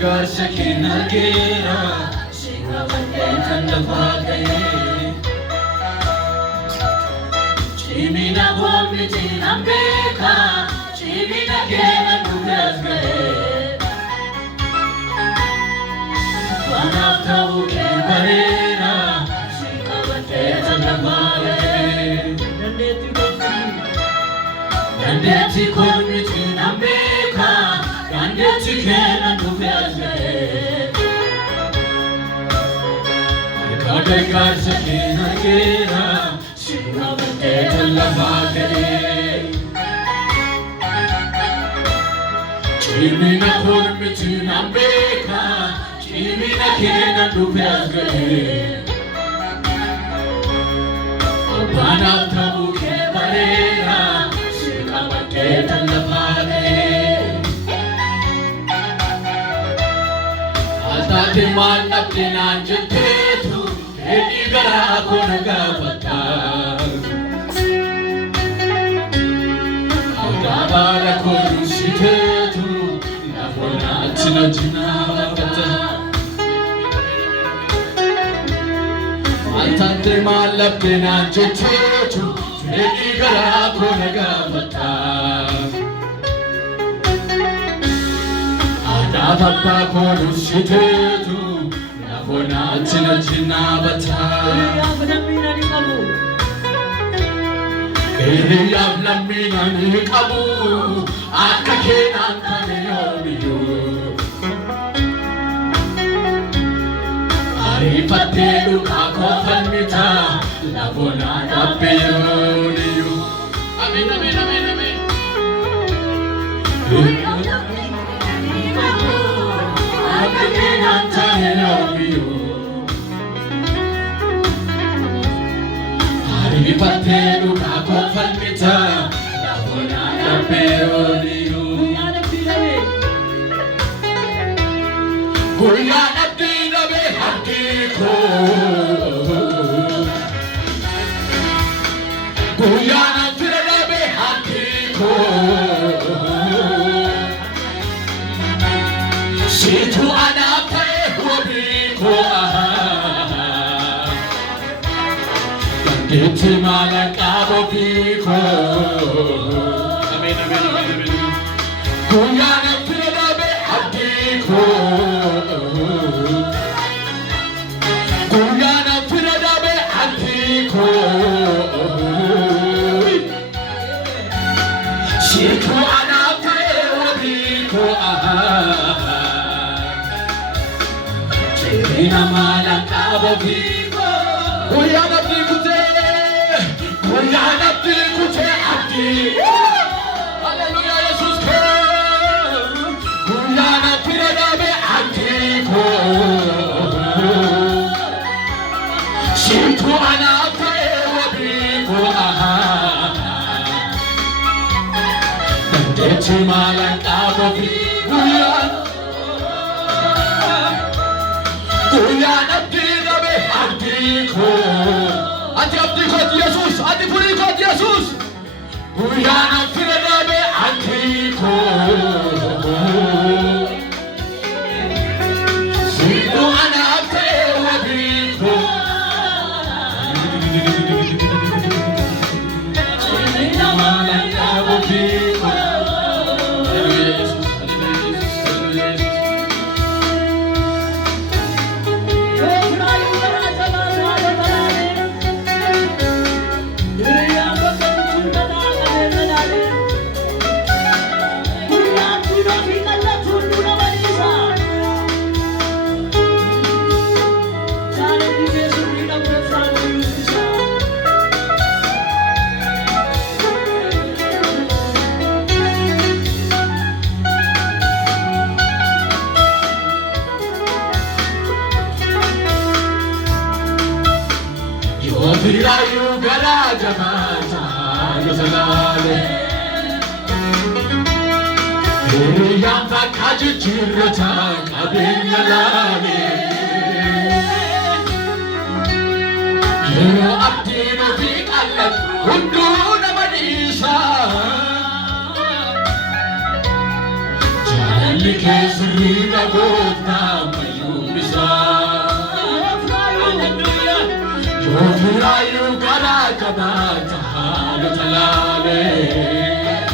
gargaarsa keenya argeera Shika kan lafaa ka'ee Chimina boomiti nan beeka Chimina keenya duugas ga'ee Wanaaf ta'uu kee bareera Shika kan lafaa ka'ee Dandeetti koomiti nan beeka Dandeetti keenya duugas ga'ee Gargaarsa keenya argeera Shika kan lafaa ka'ee Chimina koomiti nan beeka Chimina keenya duugas ga'ee Wanaaf ta'uu kee bareera Shika kan lafaa ka'ee Ataate maal dhabde naan jetteetu Edi garaa koo na gaafata Awwaala koo dursiteetu Namoonni na jinaafata Ataate maal dhabde naan jetteetu Edi garaa koo na gaafata Abbaa koo dursiteetu Namoonni na jinaafata Hiriyaaf lammiina ni qabu Akka keenan kan yoomiyyuu Ariifattee dhugaa koo falmita Namoonni dhabbeeyyooniyyuu Ameen ameen ameen ameen Akka keenan kan yoomiyyuu Ariifattee dhugaa koo falmita Namoonni dhabbeeyyooniyyuu Guyyaa dhabdii dhabe harkii koo Guyyaa dhabdii dhabe harkii koo Situ anaaf ta'e wabii koo Dandeetti maala qabu ofii koo Ameen ameen ameen ameen Guyyaa dhabdii dhabe harkii koo Guyyaa dhabdii dhabe harkii koo Situ anaaf ta'e wabii koo Chimina maala qabu ofii koo Guyyaa dhabdii kutee Guyyaa dhabdii kutee abdii Hallelujah Yesuus koo Guyyaa dhabdii dhabe abdii koo Situ anaaf ta'e wabii koo Dandeetti maala qabu ofii Guyyaa dhabdii dhabe abdii koo Ati abdii kooti Yesuus ati furii kooti Yesuus Guyyaa dhabdii dhabe abdii koo Situ anaaf ta'e wabii koo Chimina maala qabu ofii koo Hallelujah Yesuus Hallelujah Yesuus Hallelujah Yesuus Ofiraayu garaa jabaata Yosalaale Hiriyaan bakka jijjiirrata qabeenya laale Yeroo abdiin ofii qal'atu hunduu nama dhiisa Jaalalli kee sirrii dhagoota baata haalota laalee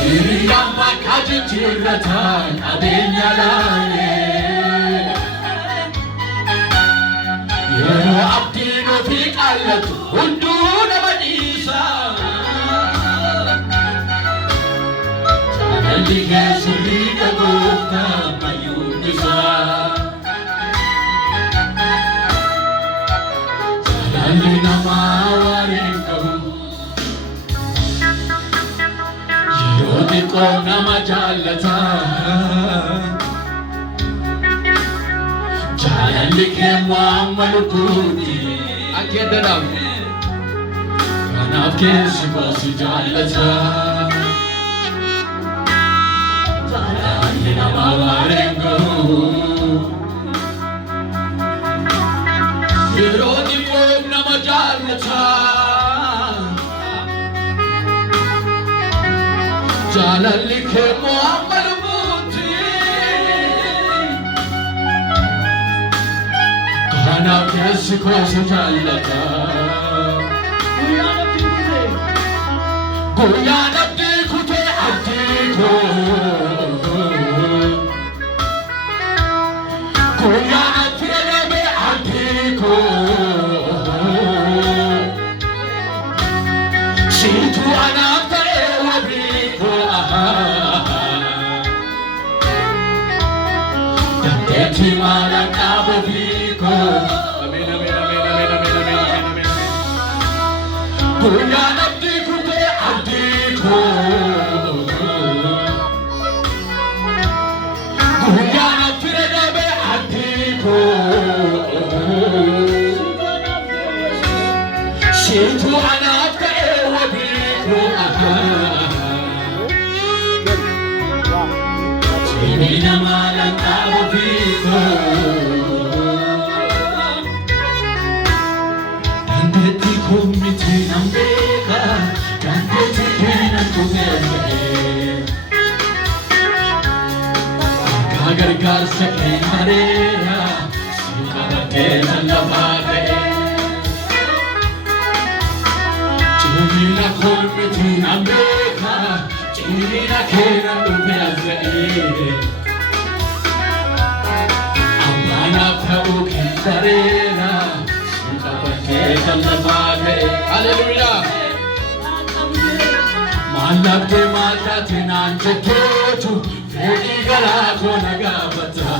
hiriyyaan maqaa jijjiirrataan qabeenya laalee yeroo abdiin ofii qaallatu hunduu nama dhiisa jaalalli sirrii dhagooftaa mayyuun isaa jaalalli namaa waareen qabu yeroo xiqqoo nama jaallataa jaalalli keemmoo amma lubbuuti akkeedanaaf kanaaf keessi boosi jaallataa jaalalli namaa waareen qabu yeroo xiqqoo nama jaallataa jaalalli keemmoo amma lubbuuti kanaaf keessi boosi jaallataa guyyaan abdii kutee abdii koo guyyaan abdii dhabe abdii koo siituu anaaf ta'ee wabii koo dandeettii maalaan dhaabuu ofii koo guyyaan abdii kutee abdii koo guyyaan abdii dhabe abdii koo siituu anaaf ta'ee wabii koo jireenya namaa lanqaabu ofii koo dandeettii koo miti nan beeka dandeettii keenan kubeessee akka gargaarsa kee mareera si qabattee lallafaa ta'e jireenya koo miti nan beeka jireenya keenan kubeessee ammaanaaf ta'uu kee bareera Hallelujah. Malabde malate nan jettotu fedhii garaa koo na gaafata.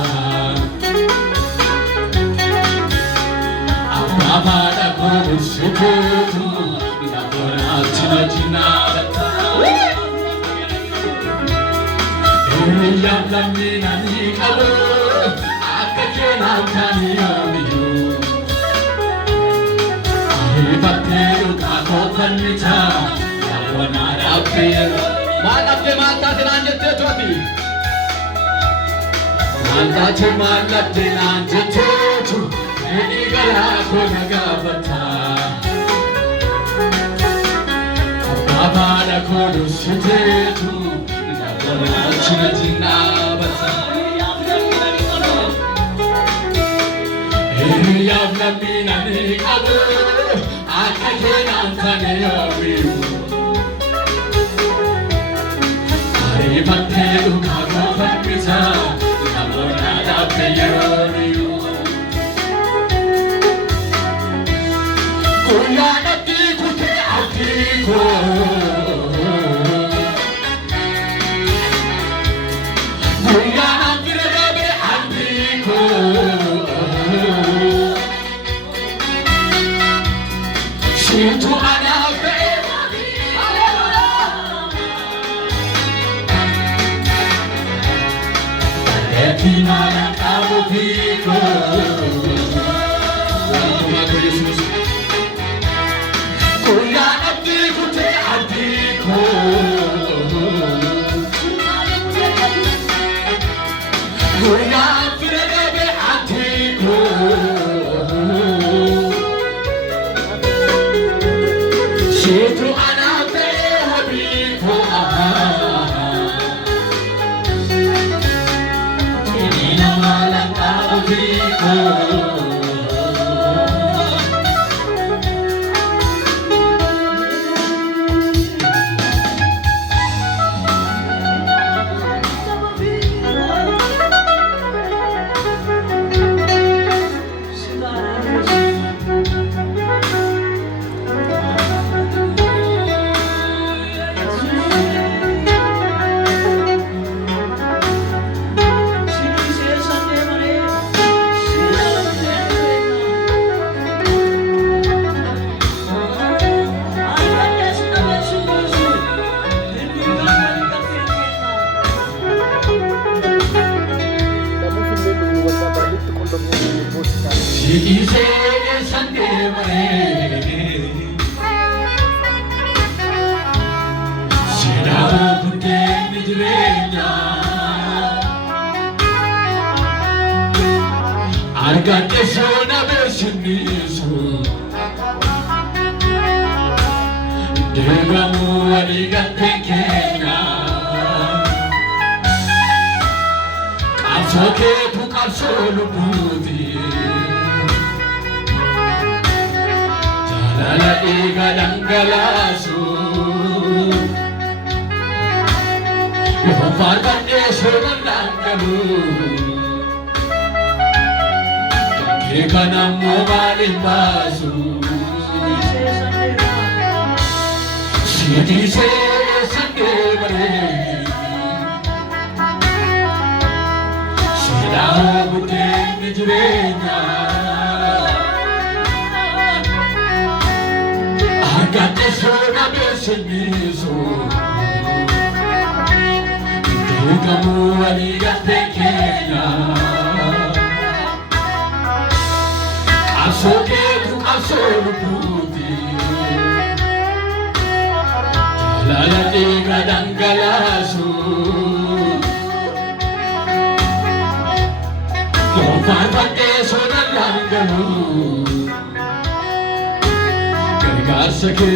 Abbaa haadha koo bulchituutu lafonaatti na jinaata. Hiriyyaan lammii na ni qabu akka keenan kan yoomiyyuu. Ifatteeru kaakoofannicha yaawwanaa dhaabbeera. Maal dhabde maal taate naan jetteetu ati? Maal taate maal dhabde naan jetteetu fedhii garaa koo na gaafata. Abbaa haadha koo dursiteetu yaawwanaatti na jinaabata. Hiriyaaf lammii na ni qabu akka keenan kan yoomiyyuu. Ariifatteetu kaakoofannicha lafoonaa dhaabbe yoomiyyuu. Guyyaan abdii kutee abdii koo guyyaan abdii dhabe abdii koo siituu anaaf ta'e dandeettii maalaan dhaabuu ofii koo Yesuus guyyaan abdii kutee abdii koo guyyaan fira dhabe abdii koo siituu anaaf ta'e wabii koo jireenya maalaan dhaabuu ofii koo Argadesona besinisu Degamu aligate kenya Kapsoke tu kapsolu buti Jalala iga dangalasu Yofarkan esonan dangalu Ekana mobile basu Sidi se sande bare Sida bute nijrenya Agate sona besiniso Kamu aligate kenya Asoke tu asolu puti Jalala tiga dangalasu Kofan pate sona langgalu Gargar sake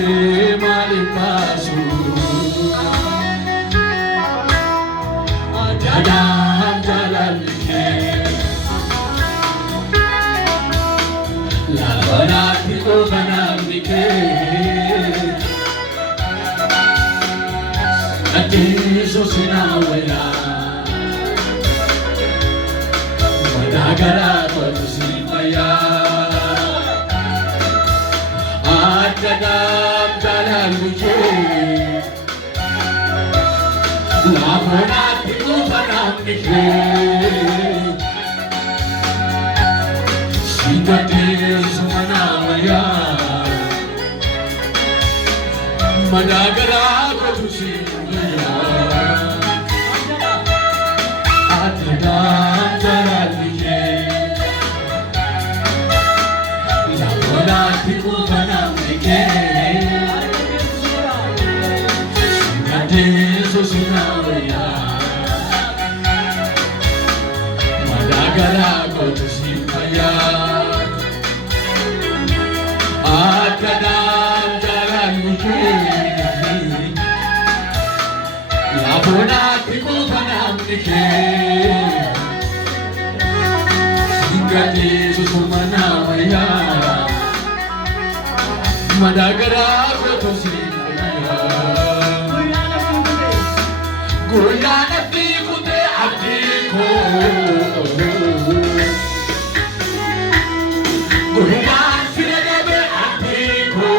malipasu Adadam jalalike Labanati ko banamike Atiso sinawaya Madagara patusimaya Adadam jalalike Labanati ko banamike Singadesu manamaya Madagara kotusimaya Adadam jalalike Labanati ko banamike Singadesu sinawaya Madagara kotusimaya Adadam jalalike Labonati ko banamike Singati susumanamaya Madagara kotusimaya Gulana tikute abdiko Gulana firadabe abdiko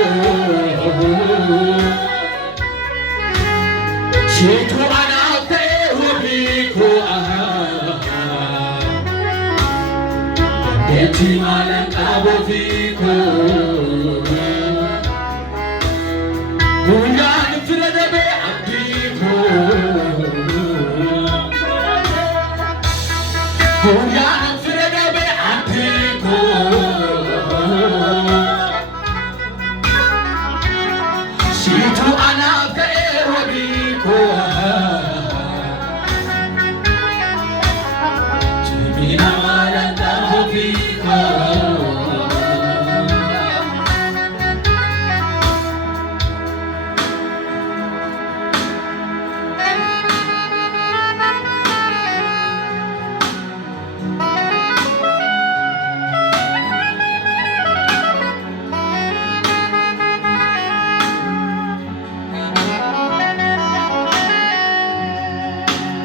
Situ anate wabiko Beti malang aboviko Gulana firadabe abdiko Gulana firadabe abdiko Situ anate wabiko